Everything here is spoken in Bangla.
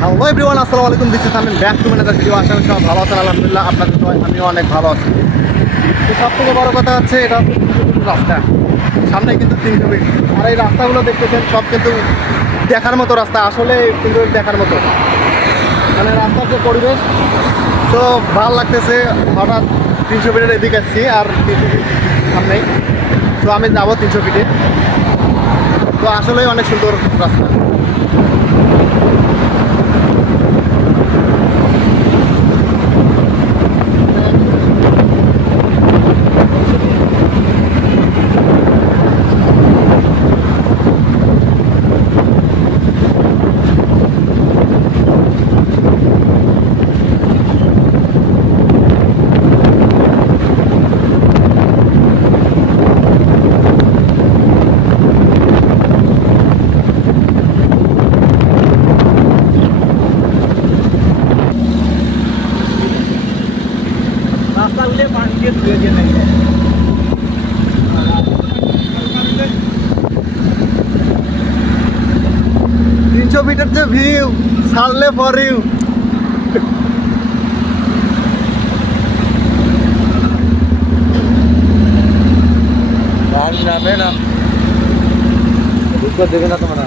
হ্যালো এভরিওয়ান, আসসালামু আলাইকুম। This is Amin back to manager video. আশা করি সবাই ভালো আছেন, আলহামদুলিল্লাহ। আপনাদের সবাই আমিও অনেক ভালো আছি। তো সব থেকে বড় কথা হচ্ছে এটা হচ্ছে 300 ফিট রাস্তা, সামনে কিন্তু 300 ফিট। আর এই রাস্তাগুলো দেখতেছেন সব কিন্তু দেখার মতো রাস্তা, আসলে কিন্তু দেখার মতো, মানে রাস্তার যে পরিবেশ তো ভালো লাগতেছে। হঠাৎ 300 ফিটের এদিকে আসছি, আর 300 ফিট সামনেই। তো আমি যাবো 300 ফিটে। তো আসলেই অনেক সুন্দর রাস্তা। রাস্তাগুলো পানি দিয়ে ধুয়ে দিয়ে নেই। 300 ফিটের যে ভিউ, ছাড়লে ফর ইউ। গাড়ি নামে না, ঢুকতে দেবে না তোমরা।